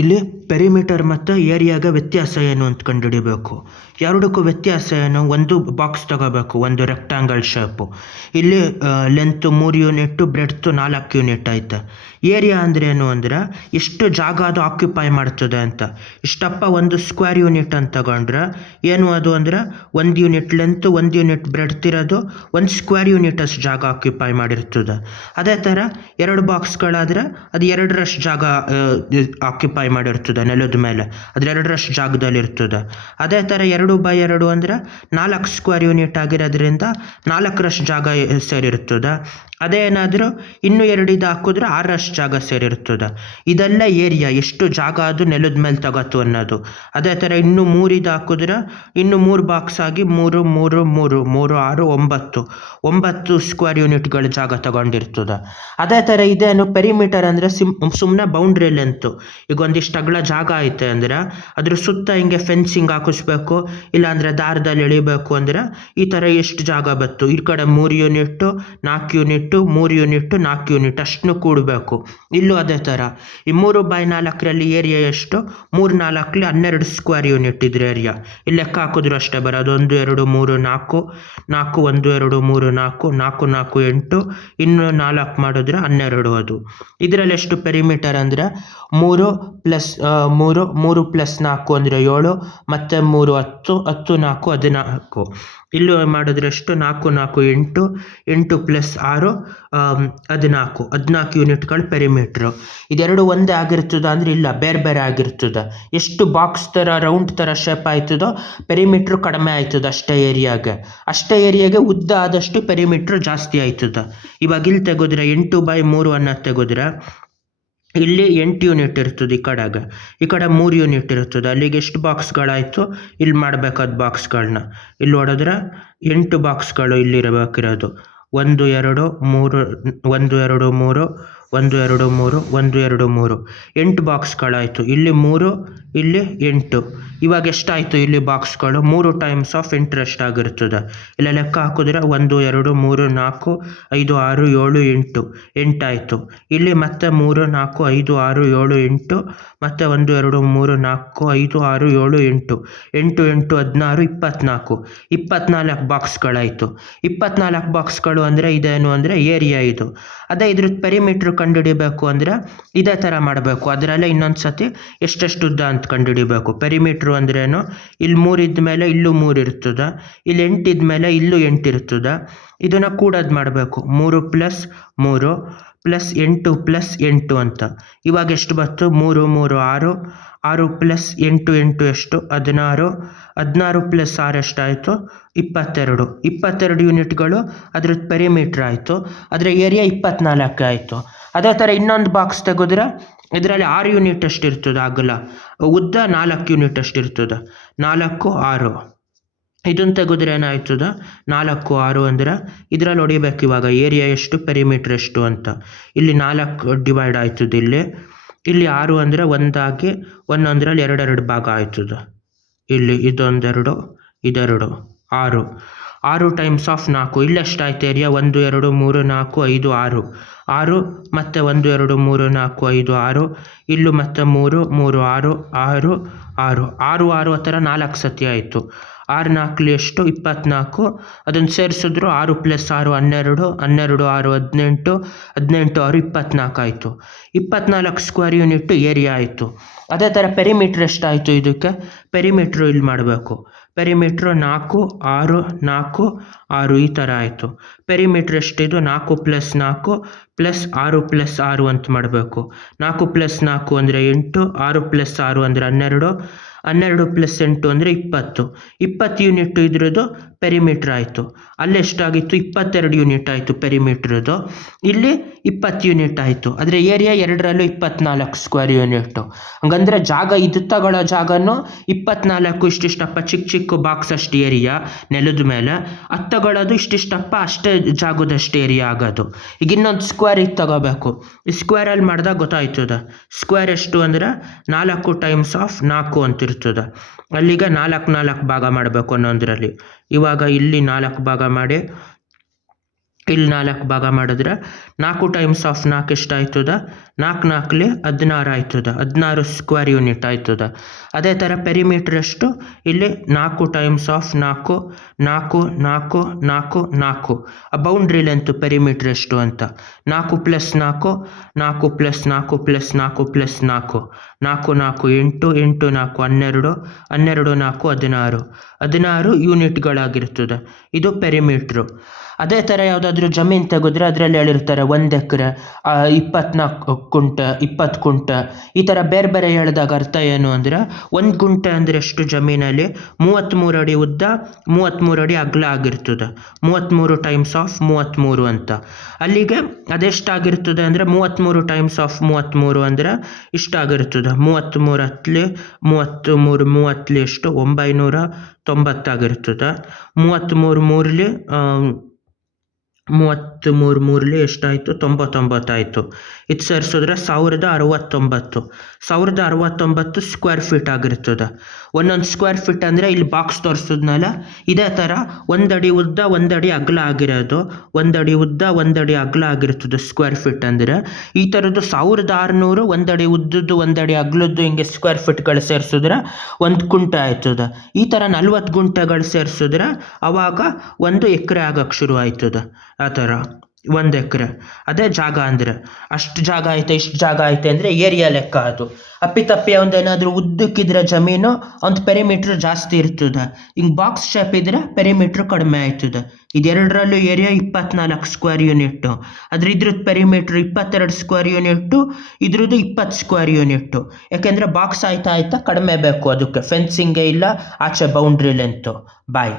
ಇಲ್ಲಿ ಪೆರಿಮೀಟರ್ ಮತ್ತು ಏರಿಯಾಗೆ ವ್ಯತ್ಯಾಸ ಏನು ಅಂತ ಕಂಡುಹಿಡಿಬೇಕು. ಎರಡಕ್ಕೂ ವ್ಯತ್ಯಾಸ ಏನು, ಒಂದು ಬಾಕ್ಸ್ ತಗೋಬೇಕು, ಒಂದು ರೆಕ್ಟಾಂಗಲ್ ಶೇಪು. ಇಲ್ಲಿ ಲೆಂತು 3 ಯೂನಿಟ್ಟು, ಬ್ರೆಡ್ತು 4 ಯೂನಿಟ್ ಐತೆ. ಏರಿಯಾ ಅಂದರೆ ಏನು ಅಂದ್ರೆ ಎಷ್ಟು ಜಾಗ ಅದು ಆಕ್ಯುಪೈ ಮಾಡ್ತದೆ ಅಂತ. ಇಷ್ಟಪ್ಪ ಒಂದು ಸ್ಕ್ವೇರ್ ಯೂನಿಟ್ ಅಂತ ತಗೊಂಡ್ರೆ ಏನು ಅದು ಅಂದ್ರೆ 1 ಯೂನಿಟ್ ಲೆಂತು, 1 ಯೂನಿಟ್ ಬ್ರೆಡ್ತ್ ಇರೋದು 1 ಸ್ಕ್ವೇರ್ ಯೂನಿಟ್ ಅಷ್ಟು ಜಾಗ ಆಕ್ಯುಪೈ ಮಾಡಿರ್ತದೆ. ಅದೇ ಥರ 2 ಬಾಕ್ಸ್ಗಳಾದರೆ ಅದು 2ರಷ್ಟು ಜಾಗ ಆಕ್ಯುಪೈ ಮಾಡಿರ್ತದೆ ನೆಲದ ಮೇಲೆ, ಅದು 2ರಷ್ಟು ಜಾಗದಲ್ಲಿ ಇರ್ತದೆ. ಅದೇ ಥರ 2x2 ಅಂದರೆ 4 ಸ್ಕ್ವೇರ್ ಯೂನಿಟ್ ಆಗಿರೋದ್ರಿಂದ 4ರಷ್ಟು ಜಾಗ ಸೇರಿರ್ತದೆ. ಅದೇ ಏನಾದರೂ ಇನ್ನೂ 2 ಹಾಕಿದ್ರೆ 6ರಷ್ಟು ಜಾಗ ಸೇರಿರ್ತದೆ. ಇದೆಲ್ಲ ಏರಿಯಾ, ಎಷ್ಟು ಜಾಗ ಅದು ನೆಲದ ಮೇಲೆ ತಗೋತು ಅನ್ನೋದು. ಅದೇ ಥರ ಇನ್ನೂ 3 ಹಾಕಿದ್ರೆ ಇನ್ನು 3 ಬಾಕ್ಸ್ ಆಗಿ 3 3 3 3 6 9 ಸ್ಕ್ವೇರ್ ಯೂನಿಟ್ಗಳ ಜಾಗ ತಗೊಂಡಿರ್ತದೆ. ಅದೇ ಥರ ಇದೇನು ಪೆರಿಮೀಟರ್ ಅಂದರೆ ಸುಮ್ಮನೆ ಬೌಂಡ್ರಿ ಲೆಂತು. ಈಗ ಒಂದಿಷ್ಟು ಅಗಲ ಜಾಗ ಐತೆ ಅಂದರೆ ಅದ್ರ ಸುತ್ತ ಹಿಂಗೆ ಫೆನ್ಸಿಂಗ್ ಹಾಕಿಸ್ಬೇಕು, ಇಲ್ಲಾಂದರೆ ದಾರದಲ್ಲಿ ಎಳಿಬೇಕು ಅಂದರೆ ಈ ಥರ ಎಷ್ಟು ಜಾಗ ಬತ್ತು, ಈ ಕಡೆ 3 ಯೂನಿಟ್ಟು 4 ಯೂನಿಟ್ಟು 3 ಯೂನಿಟ್ಟು 4 ಯೂನಿಟ್ ಅಷ್ಟನ್ನು ಕೂಡಬೇಕು. ಇಲ್ಲೂ ಅದೇ ಥರ ಈ 3x4 ಏರಿಯಾ ಎಷ್ಟು, 3 4 12 ಸ್ಕ್ವೇರ್ ಯೂನಿಟ್ ಇದ್ರ ಏರಿಯಾ. ಇಲ್ಲಿ ಲೆಕ್ಕ ಹಾಕಿದ್ರು ಅಷ್ಟೇ ಬರೋದು. 1 2 3 4 4 1 2 3 4 4 4 8 ಇನ್ನು 4 ಮಾಡಿದ್ರೆ 12 ಅದು. ಇದರಲ್ಲಿ ಎಷ್ಟು ಪೆರಿಮೀಟರ್ ಅಂದರೆ 3 + 4 ಅಂದರೆ 7, ಮತ್ತು 3 10 10 4 14. ಇಲ್ಲೂ ಮಾಡಿದ್ರೆ ಎಷ್ಟು, 4 4 8 8 + 6 14 ಯೂನಿಟ್ಗಳು ಪೆರಿಮೀಟ್ರು. ಇದೆರಡು ಒಂದೇ ಆಗಿರ್ತದೆ ಅಂದರೆ ಇಲ್ಲ, ಬೇರೆ ಬೇರೆ ಆಗಿರ್ತದೆ. ಎಷ್ಟು ಬಾಕ್ಸ್ ಥರ ರೌಂಡ್ ಥರ ಶೇಪ್ ಆಯ್ತದೋ ಪೆರಿಮೀಟ್ರು ಕಡಿಮೆ ಆಯ್ತದೆ ಅಷ್ಟೇ ಏರಿಯಾಗೆ ಉದ್ದ ಆದಷ್ಟು ಪೆರಿಮೀಟ್ರು ಜಾಸ್ತಿ ಆಯ್ತದೆ. ಇವಾಗ ಇಲ್ಲಿ ತೆಗೆದ್ರೆ 8x3 ಅನ್ನೋದು ತೆಗೆದ್ರೆ ಇಲ್ಲಿ 8 ಯೂನಿಟ್ ಇರ್ತದೆ, ಈ ಕಡೆ 3 ಯೂನಿಟ್ ಇರ್ತದೆ. ಅಲ್ಲಿಗೆ ಎಷ್ಟು ಬಾಕ್ಸ್ಗಳಾಯಿತು, ಇಲ್ಲಿ ಮಾಡಬೇಕಾದ ಬಾಕ್ಸ್ಗಳನ್ನ ಇಲ್ಲಿ ಹೊಡೆದ್ರೆ 8 ಬಾಕ್ಸ್ಗಳು ಇಲ್ಲಿರಬೇಕಿರೋದು. 1 2 3 1 2 3 1 2 3 1 2 3 8 ಬಾಕ್ಸ್ಗಳಾಯಿತು. ಇಲ್ಲಿ 3 ಇಲ್ಲಿ 8. ಇವಾಗ ಎಷ್ಟಾಯಿತು ಇಲ್ಲಿ ಬಾಕ್ಸ್ಗಳು, 3 ಟೈಮ್ಸ್ ಆಫ್ 8 ಆಗಿರ್ತದೆ. ಇಲ್ಲ ಲೆಕ್ಕ ಹಾಕಿದ್ರೆ 1 2 3 4 5 6 7 8 8 ಆಯಿತು. ಇಲ್ಲಿ ಮತ್ತೆ 3 4 5 6 7 8 ಮತ್ತು 1 2 3 4 5 6 7 8 8 8 16 24 ಬಾಕ್ಸ್ಗಳಾಯಿತು. 24 ಬಾಕ್ಸ್ಗಳು ಅಂದರೆ ಇದೇನು ಅಂದರೆ ಏರಿಯಾ ಇದು. ಅದೇ ಇದ್ರದ್ದು ಪೆರಿಮೀಟ್ರ್ ಕಂಡುಹಿಡಿಬೇಕು ಅಂದರೆ ಇದೇ ಥರ ಮಾಡಬೇಕು. ಅದರಲ್ಲೇ ಇನ್ನೊಂದು ಸತಿ ಎಷ್ಟೆಷ್ಟು ಉದ್ದ ಅಂತ ಕಂಡುಹಿಡಿಬೇಕು. ಪೆರಿಮೀಟ್ರು ಅಂದ್ರೇನು, ಇಲ್ಲಿ 3 ಇದ್ಮೇಲೆ ಇಲ್ಲೂ 3 ಇರ್ತದೆ, ಇಲ್ಲಿ 8 ಇದ್ಮೇಲೆ ಇಲ್ಲೂ 8 ಇರ್ತದೆ. ಇದನ್ನು ಕೂಡೋದು ಮಾಡಬೇಕು, 3 + 3 + 8 + 8 ಅಂತ. ಇವಾಗ ಎಷ್ಟು ಬಂತು, 3 3 6 6 + 8 8 ಎಷ್ಟು, 16 16 + 6 ಎಷ್ಟಾಯಿತು, 22 ಯೂನಿಟ್ಗಳು ಅದ್ರದ್ದು ಪೆರಿಮೀಟ್ರ್ ಆಯಿತು. ಅದರ ಏರಿಯಾ 24 ಆಯಿತು. ಅದೇ ಥರ ಇನ್ನೊಂದು ಬಾಕ್ಸ್ ತೆಗೆದ್ರೆ ಇದರಲ್ಲಿ 6 ಯೂನಿಟ್ ಅಷ್ಟು ಇರ್ತದೆ ಅಗಲ, ಉದ್ದ 4 ಯೂನಿಟ್ ಅಷ್ಟು ಇರ್ತದೆ. 4 6 ಇದನ್ನು ತೆಗೆದ್ರೆ ಏನಾಯ್ತದೆ, 4 6 ಅಂದರೆ ಇದರಲ್ಲಿ ಹೊಡಿಬೇಕು ಇವಾಗ ಏರಿಯಾ ಎಷ್ಟು ಪೆರಿಮೀಟ್ರ್ ಎಷ್ಟು ಅಂತ. ಇಲ್ಲಿ 4 ಡಿವೈಡ್ ಆಯ್ತದೆ, ಇಲ್ಲಿ 6 ಅಂದರೆ ಒಂದಾಗಿ ಒಂದೊಂದರಲ್ಲಿ 2 ಭಾಗ ಆಯ್ತದೆ. ಇಲ್ಲಿ ಇದೊಂದೆರಡು ಇದೆರಡು 6 6 ಟೈಮ್ಸ್ ಆಫ್ 4 ಇಲ್ಲಿ ಎಷ್ಟಾಯ್ತು ಏರಿಯಾ, 1 2 3 4 5 6 6 ಮತ್ತು 1 2 3 4 5 6 ಇಲ್ಲೂ ಮತ್ತು 3 3 6 6 6 6 6 ಆ ಥರ 4 ಸತಿ ಆಯಿತು. 6 4 ಎಷ್ಟು, 24. ಅದನ್ನು ಸೇರಿಸಿದ್ರು 6 + 6 12 12 6 18 18 6 24 ಆಯಿತು. 24 ಸ್ಕ್ವೇರ್ ಯೂನಿಟ್ಟು ಏರಿಯಾ ಆಯಿತು. ಅದೇ ಥರ ಪೆರಿಮೀಟ್ರ್ ಎಷ್ಟಾಯಿತು ಇದಕ್ಕೆ, ಪೆರಿಮೀಟ್ರು ಇಲ್ಲಿ ಮಾಡಬೇಕು. ಪೆರಿಮೀಟ್ರು 4 6 4 6 ಈ ಥರ ಆಯಿತು. ಪೆರಿಮೀಟ್ರ್ ಎಷ್ಟಿದು, 4 + 4 + 6 + 6 ಅಂತ ಮಾಡಬೇಕು. 4 + 4 ಅಂದರೆ 8, 6 + 6 ಅಂದರೆ 12, 12 + 8 ಅಂದರೆ 20. 20 ಯೂನಿಟ್ ಇದ್ರದ್ದು ಪೆರಿಮೀಟ್ರ್ ಆಯಿತು. ಅಲ್ಲೆಷ್ಟಾಗಿತ್ತು, 22 ಯೂನಿಟ್ ಆಯಿತು ಪೆರಿಮೀಟ್ರದ್ದು. ಇಲ್ಲಿ 20 ಯೂನಿಟ್ ಆಯಿತು. ಅದರ ಏರಿಯಾ ಎರಡರಲ್ಲೂ 24 ಸ್ಕ್ವೇರ್ ಯೂನಿಟ್ಟು. ಹಂಗಂದರೆ ಜಾಗ ಇದು ತಗೊಳ್ಳೋ ಜಾಗನೂ 24 ಇಷ್ಟಿಷ್ಟಪ್ಪ ಚಿಕ್ಕ ಬಾಕ್ಸ್ ಅಷ್ಟು ಏರಿಯಾ ನೆಲದ ಮೇಲೆ, ಅದು ತಗೊಳ್ಳೋದು ಇಷ್ಟಿಷ್ಟಪ್ಪ ಅಷ್ಟೇ ಜಾಗದಷ್ಟು ಏರಿಯಾ ಆಗೋದು. ಈಗ ಇನ್ನೊಂದು ಸ್ಕ್ವೇರ್ ಇದು ತಗೋಬೇಕು. ಈ ಸ್ಕ್ವೇರಲ್ಲಿ ಮಾಡಿದಾಗ ಗೊತ್ತಾಯ್ತದೆ ಸ್ಕ್ವೇರ್ ಎಷ್ಟು ಅಂದರೆ 4 ಟೈಮ್ಸ್ ಆಫ್ 4 ಅಂತಿರ್ತದೆ. ಅಲ್ಲಿಗೆ 4 ಭಾಗ ಮಾಡಬೇಕು ಅನ್ನೋದ್ರಲ್ಲಿ. ಇವಾಗ ಇಲ್ಲಿ 4 ಭಾಗ ಮಾಡಿ ಇಲ್ಲಿ 4 ಭಾಗ ಮಾಡಿದ್ರೆ 4 ಟೈಮ್ಸ್ ಆಫ್ 4 ಎಷ್ಟಾಯ್ತದ 4 4 16 ಆಯ್ತದ 16 ಸ್ಕ್ವೇರ್ ಯೂನಿಟ್ ಆಯ್ತದ. ಅದೇ ಥರ ಪೆರಿಮೀಟ್ರ್ ಎಷ್ಟು ಇಲ್ಲಿ 4 ಟೈಮ್ಸ್ ಆಫ್ 4 4 4 4 4 ಆ ಬೌಂಡ್ರಿ ಲೆಂತ್ ಪೆರಿಮೀಟ್ರ್ ಎಷ್ಟು ಅಂತ 4 + 4 4 + 4 + 4 + 4 4 4 8 8 4 12 12 4 16 ಯೂನಿಟ್ಗಳಾಗಿರ್ತದೆ. ಇದು ಪೆರಿಮೀಟ್ರು. ಅದೇ ಥರ ಯಾವುದಾದ್ರೂ ಜಮೀನು ತೆಗೆದ್ರೆ ಅದರಲ್ಲಿ ಹೇಳಿರ್ತಾರೆ 1 ಎಕರೆ 24 ಗುಂಟೆ 20 ಗುಂಟೆ ಈ ಥರ ಬೇರೆ ಬೇರೆ ಹೇಳಿದಾಗ ಅರ್ಥ ಏನು ಅಂದರೆ 1 ಗುಂಟೆ ಅಂದರೆ ಎಷ್ಟು ಜಮೀನಲ್ಲಿ 33 ಅಡಿ ಉದ್ದ 33 ಅಡಿ ಅಗಲ ಆಗಿರ್ತದೆ. 33 ಟೈಮ್ಸ್ ಆಫ್ 33 ಅಂತ. ಅಲ್ಲಿಗೆ ಅದೆಷ್ಟಾಗಿರ್ತದೆ ಅಂದರೆ 33 ಟೈಮ್ಸ್ ಆಫ್ 33 ಅಂದರೆ ಇಷ್ಟಾಗಿರ್ತದೆ 33 ಹತ್ತಲಿ 33 30 ಎಷ್ಟು 990 ಆಗಿರ್ತದೆ. 33 ಮೂರಲಿ 33 ಮೂರಲಿ ಎಷ್ಟಾಯಿತು 99 ಆಯಿತು. ಇದು ಸೇರಿಸಿದ್ರೆ 1069 1069 ಸ್ಕ್ವೇರ್ ಫೀಟ್ ಆಗಿರ್ತದೆ. ಒಂದೊಂದು ಸ್ಕ್ವೇರ್ ಫೀಟ್ ಅಂದರೆ ಇಲ್ಲಿ ಬಾಕ್ಸ್ ತೋರಿಸಿದ್ನಲ್ಲ ಇದೇ ಥರ 1 ಅಡಿ ಉದ್ದ 1 ಅಡಿ ಅಗಲ ಆಗಿರೋದು 1 ಅಡಿ ಉದ್ದ 1 ಅಡಿ ಅಗಲ ಆಗಿರ್ತದೆ ಸ್ಕ್ವೇರ್ ಫೀಟ್ ಅಂದರೆ. ಈ ಥರದ್ದು 1600 1 ಅಡಿ ಉದ್ದದ್ದು 1 ಅಡಿ ಅಗಲದ್ದು ಹಿಂಗೆ ಸ್ಕ್ವೇರ್ ಫೀಟ್ಗಳು ಸೇರಿಸಿದ್ರೆ 1 ಗುಂಟೆ ಆಯ್ತದೆ. ಈ ಥರ 40 ಗುಂಟೆಗಳು ಸೇರಿಸಿದ್ರೆ ಆವಾಗ 1 ಎಕರೆ ಆಗಕ್ಕೆ ಶುರು ಆಯ್ತದೆ. ಆ ಥರ 1 ಎಕರೆ ಅದೇ ಜಾಗ ಅಂದರೆ ಅಷ್ಟು ಜಾಗ ಐತೆ ಇಷ್ಟು ಜಾಗ ಐತೆ ಅಂದರೆ ಏರಿಯಾ ಲೆಕ್ಕ. ಅದು ಅಪ್ಪಿತಪ್ಪಿ ಒಂದೇನಾದರೂ ಉದ್ದಕ್ಕಿದ್ರೆ ಜಮೀನು ಒಂದು ಪೆರಿಮೀಟ್ರ್ ಜಾಸ್ತಿ ಇರ್ತದೆ. ಹಿಂಗೆ ಬಾಕ್ಸ್ ಶೇಪ್ ಇದ್ದರೆ ಪೆರಿಮೀಟ್ರ್ ಕಡಿಮೆ ಆಯ್ತದೆ. ಇದೆರಡರಲ್ಲೂ ಏರಿಯಾ 24 ಸ್ಕ್ವೇರ್ ಯೂನಿಟ್ಟು. ಆದರೆ ಇದ್ರದ್ದು ಪೆರಿಮೀಟ್ರ್ 22 ಸ್ಕ್ವೇರ್ ಯೂನಿಟ್ಟು, ಇದ್ರದ್ದು 20 ಸ್ಕ್ವೇರ್ ಯೂನಿಟ್ಟು. ಯಾಕೆಂದರೆ ಬಾಕ್ಸ್ ಆಯ್ತಾ ಕಡಿಮೆ ಬೇಕು ಅದಕ್ಕೆ, ಫೆನ್ಸಿಂಗೇ ಇಲ್ಲ ಆಚೆ ಬೌಂಡ್ರಿ ಲೆಂತು. ಬಾಯ್.